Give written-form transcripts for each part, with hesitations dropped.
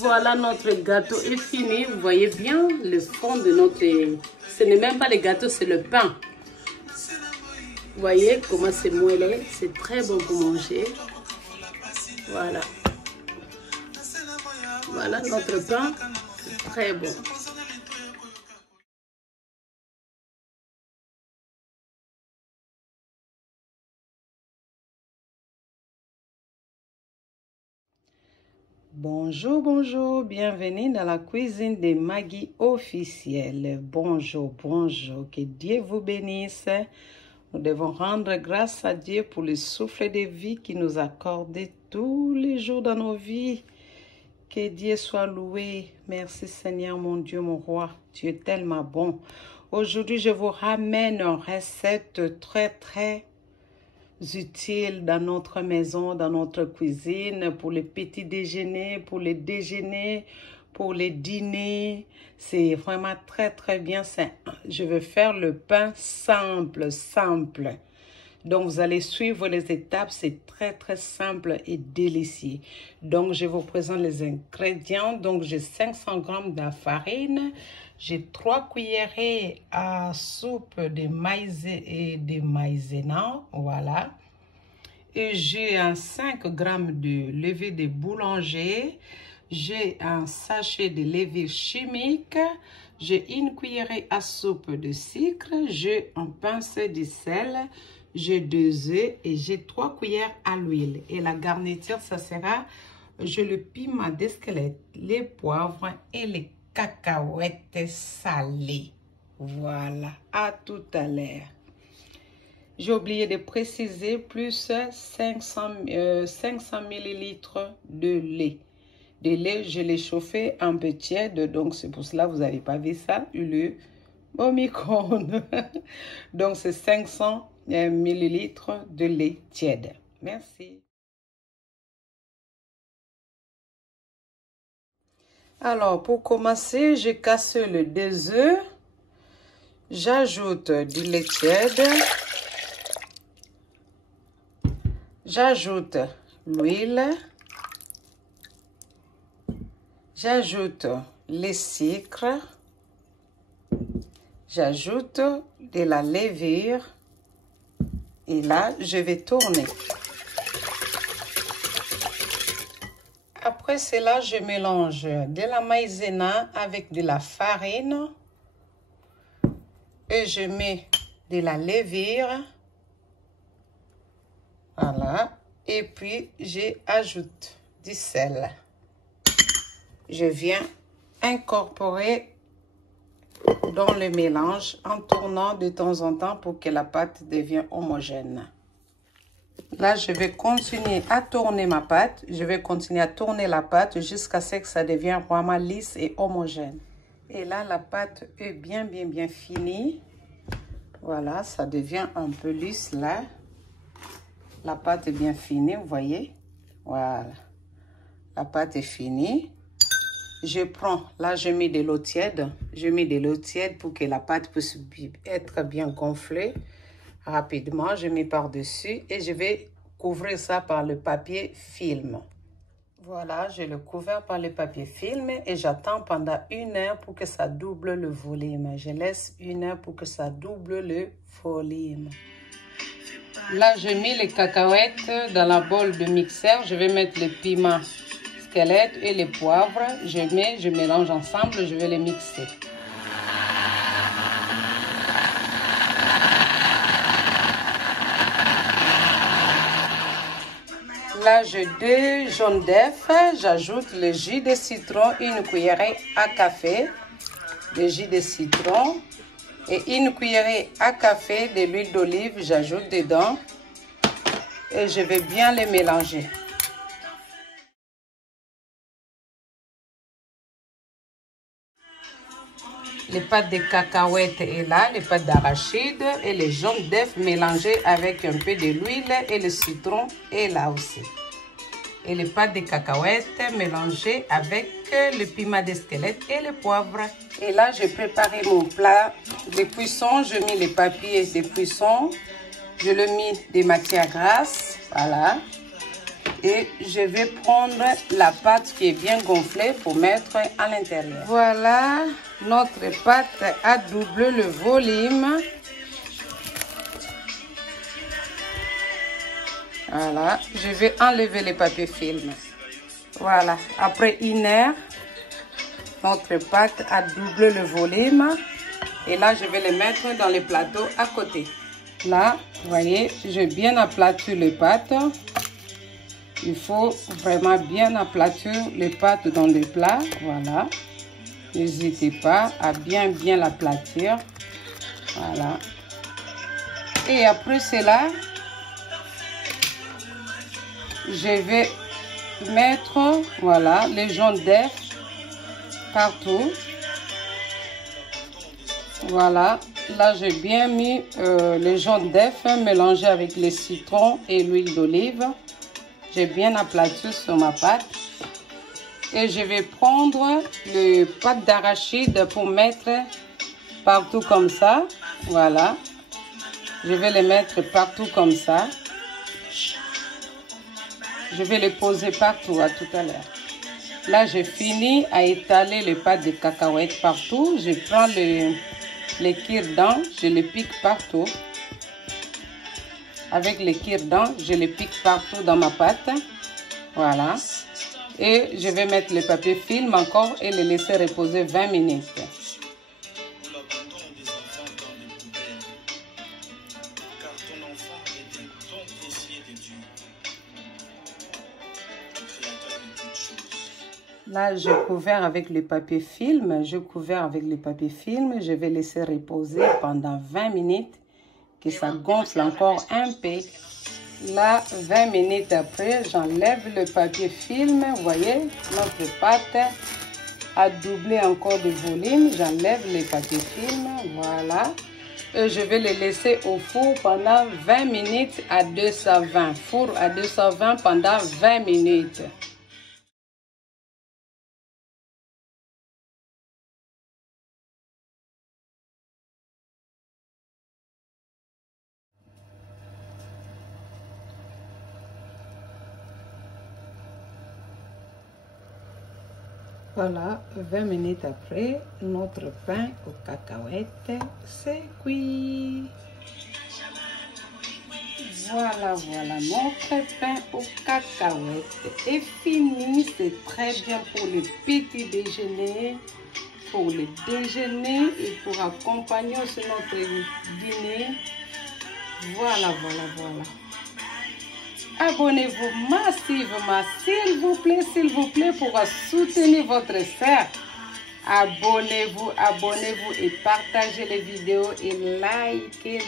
Voilà, notre gâteau est fini. Vous voyez bien le fond de notre... Ce n'est même pas le gâteau, c'est le pain. Vous voyez comment c'est moelleux. C'est très bon pour manger. Voilà. Voilà notre pain. C'est très bon. Bonjour, bonjour, bienvenue dans la cuisine de Maggie officielle. Bonjour, bonjour, que Dieu vous bénisse. Nous devons rendre grâce à Dieu pour le souffle de vie qu'il nous accorde tous les jours dans nos vies. Que Dieu soit loué. Merci Seigneur, mon Dieu, mon roi. Tu es tellement bon. Aujourd'hui, je vous ramène une recette très utile dans notre maison, dans notre cuisine, pour le petit déjeuner, pour le déjeuner, pour les dîners. C'est vraiment très bien. Je veux faire le pain simple. Donc, vous allez suivre les étapes. C'est très simple et délicieux. Donc, je vous présente les ingrédients. Donc, j'ai 500 g de farine. J'ai 3 cuillerées à soupe de maïs et de maïzena. Voilà. Et j'ai 5 g de levure de boulanger. J'ai un sachet de levure chimique. J'ai une cuillerée à soupe de sucre. J'ai un pincé de sel. J'ai 2 œufs et j'ai 3 cuillères à l'huile. Et la garniture, ça sera, j'ai le piment d'Esquelette, les poivres et les cacahuètes salées. Voilà, à tout à l'heure. J'ai oublié de préciser, plus 500 ml de lait. De lait, je l'ai chauffé un peu tiède, donc c'est pour cela que vous n'avez pas vu ça, au micro-ondes. Donc c'est 500 ml de lait tiède. Merci. Alors, pour commencer, je casse les 2 œufs. J'ajoute du lait tiède. J'ajoute l'huile. J'ajoute les sucres. J'ajoute de la levure. Et là, je vais tourner. Après cela, je mélange de la maïzena avec de la farine. Et je mets de la levure. Voilà. Et puis, j'ajoute du sel. Je viens incorporer dans le mélange en tournant de temps en temps pour que la pâte devienne homogène. Là, je vais continuer à tourner ma pâte. Je vais continuer à tourner la pâte jusqu'à ce que ça devienne vraiment lisse et homogène. Et là, la pâte est bien finie. Voilà, ça devient un peu lisse là. La pâte est bien finie, vous voyez. Voilà. La pâte est finie. Je prends, là je mets de l'eau tiède. Je mets de l'eau tiède pour que la pâte puisse être bien gonflée rapidement. Je mets par-dessus et je vais couvrir ça par le papier film. Voilà, je le couvert par le papier film et j'attends pendant 1 heure pour que ça double le volume. Je laisse 1 heure pour que ça double le volume. Là, je mets les cacahuètes dans la bolle de mixeur. Je vais mettre le piment et les poivres, je mélange ensemble, je vais les mixer. Là, j'ai 2 jaunes d'œufs, j'ajoute le jus de citron, 1 cuillerée à café de jus de citron et 1 cuillerée à café de l'huile d'olive, j'ajoute dedans et je vais bien les mélanger. Les pâtes de cacahuètes est là, les pâtes d'arachide et les jaunes d'œufs mélangés avec un peu de l'huile et le citron est là aussi. Et les pâtes de cacahuètes mélangées avec le piment d'Esquelette et le poivre. Et là, j'ai préparé mon plat de cuisson. Je mets les papiers de cuisson. Je le mets des matières grasses. Voilà. Et je vais prendre la pâte qui est bien gonflée pour mettre à l'intérieur. Voilà, notre pâte a doublé le volume. Voilà, je vais enlever les papiers film. Voilà, après 1 heure, notre pâte a doublé le volume. Et là, je vais les mettre dans les plateaux à côté. Là, vous voyez, j'ai bien aplati les pâtes. Il faut vraiment bien aplatir les pâtes dans les plats. Voilà. N'hésitez pas à bien l'aplatir. Voilà. Et après cela, je vais mettre, voilà, les jaunes d'œufs partout. Voilà. Là, j'ai bien mis les jaunes d'œufs mélangés avec les citrons et l'huile d'olive. J'ai bien aplati sur ma pâte. Et je vais prendre les pâtes d'arachide pour mettre partout comme ça. Voilà. Je vais les mettre partout comme ça. Je vais les poser partout à tout à l'heure. Là, j'ai fini à étaler les pâtes de cacahuètes partout. Je prends les cure-dents, je les pique partout. Avec les cure-dents, je les pique partout dans ma pâte. Voilà. Et je vais mettre le papier film encore et les laisser reposer 20 minutes. Là, je couvert avec le papier film. Je vais laisser reposer pendant 20 minutes. Que ça gonfle encore un peu. Là, 20 minutes après, j'enlève le papier film. Vous voyez, notre pâte a doublé encore de volume. J'enlève les papiers film. Voilà. Et je vais les laisser au four pendant 20 minutes à 220. Four à 220 pendant 20 minutes. Voilà, 20 minutes après, notre pain aux cacahuètes, c'est cuit. Voilà, notre pain aux cacahuètes est fini. C'est très bien pour le petit déjeuner, pour le déjeuner et pour accompagner aussi notre dîner. Voilà. Abonnez-vous massivement, s'il vous plaît, pour soutenir votre sœur. Abonnez-vous et partagez les vidéos et likez.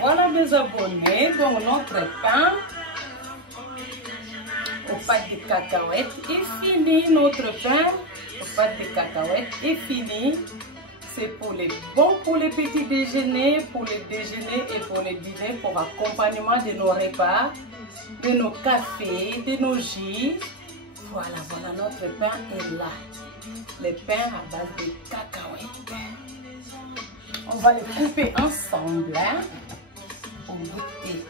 Voilà mes abonnés. Donc notre pain aux pâtes de cacahuètes est fini. Notre pain aux pâtes de cacahuètes est fini. C'est pour les bons, pour les petits déjeuners, pour les déjeuners et pour les dîners, pour accompagnement de nos repas, de nos cafés, de nos jus. Voilà, voilà, notre pain est là. Le pain à base de cacahuètes. On va les couper ensemble hein, pour goûter.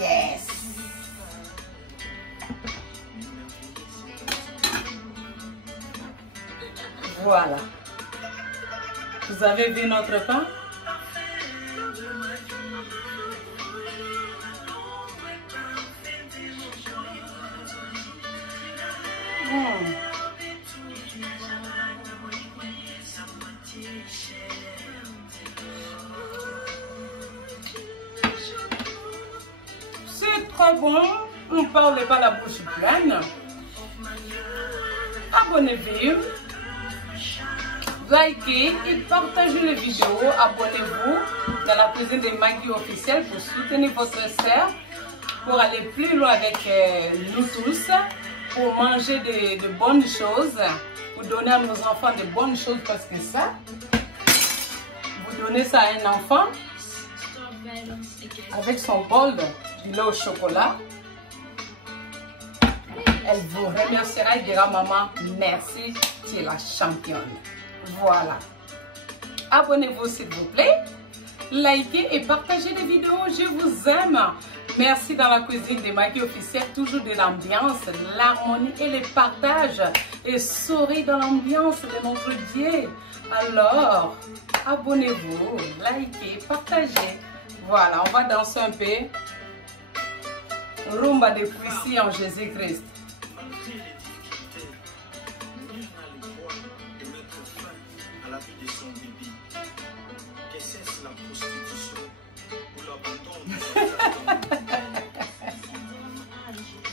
Yes! Voilà. Vous avez vu notre pain? C'est très bon. On ne parle pas la bouche pleine. Abonnez-vous. Likez et partagez les vidéos. Abonnez-vous dans la cuisine de Maggie officielle pour soutenir votre sœur, pour aller plus loin avec nous tous, pour manger de bonnes choses, pour donner à nos enfants de bonnes choses parce que ça, vous donnez ça à un enfant avec son bol de lait au chocolat. Elle vous remerciera et dira maman, merci, tu es la championne. Voilà. Abonnez-vous s'il vous plaît. Likez et partagez les vidéos. Je vous aime. Merci dans la cuisine de Maggie officielle. Toujours de l'ambiance, l'harmonie et le partage. Et souris dans l'ambiance de notre Dieu. Alors, abonnez-vous, likez, partagez. Voilà, on va danser un peu. Rumba de Puissy en Jésus-Christ.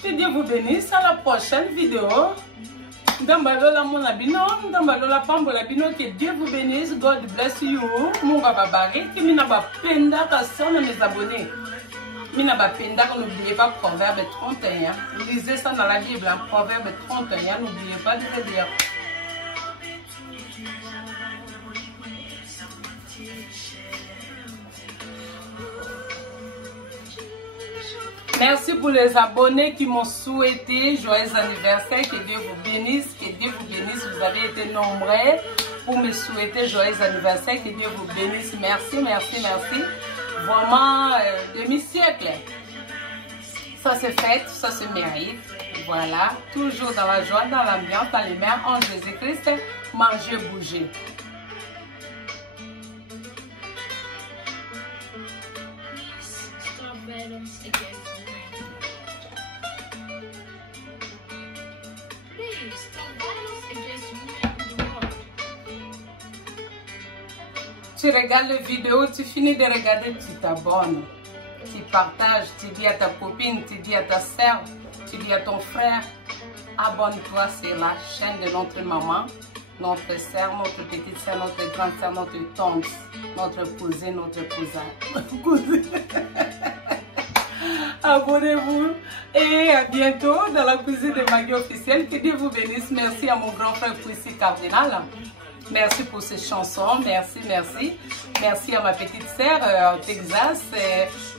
Que Dieu vous bénisse. À la prochaine vidéo. Dambalola monabino, dambalola pambola bino. Que Dieu vous bénisse. God bless you. Munga babari. Que mina bapenda kasona mes abonnés. Mina bapenda, n'oubliez pas Proverbe 31. Lisez ça dans la Bible. Hein? Proverbe 31. N'oubliez pas de le lire. Merci pour les abonnés qui m'ont souhaité joyeux anniversaire. Que Dieu vous bénisse. Que Dieu vous bénisse. Vous avez été nombreux pour me souhaiter joyeux anniversaire. Que Dieu vous bénisse. Merci, merci, merci. Vraiment, demi-siècle. Ça se fête, ça se mérite. Voilà. Toujours dans la joie, dans l'ambiance, dans les mains en Jésus-Christ. Manger, bouger. Tu regardes la vidéo, tu finis de regarder, tu t'abonnes, tu partages, tu dis à ta copine, tu dis à ta soeur, tu dis à ton frère, abonne-toi, c'est la chaîne de notre maman, notre soeur, notre petite soeur, notre grande soeur, notre tante, notre cousin, notre cousin. Abonnez-vous et à bientôt dans la cuisine de Maggie officielle. Que Dieu vous bénisse. Merci à mon grand frère Puissy Cardinal. Merci pour ces chansons. Merci, merci. Merci à ma petite sœur au Texas.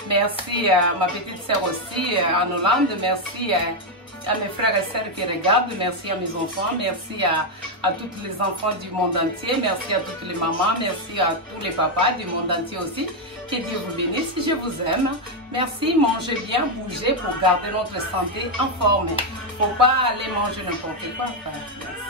Merci à ma petite sœur aussi en Hollande. Merci à mes frères et sœurs qui regardent. Merci à mes enfants. Merci à tous les enfants du monde entier. Merci à toutes les mamans. Merci à tous les papas du monde entier aussi. Que Dieu vous bénisse. Je vous aime. Merci. Mangez bien, bougez pour garder notre santé en forme. Il ne faut pas aller manger n'importe quoi. Merci.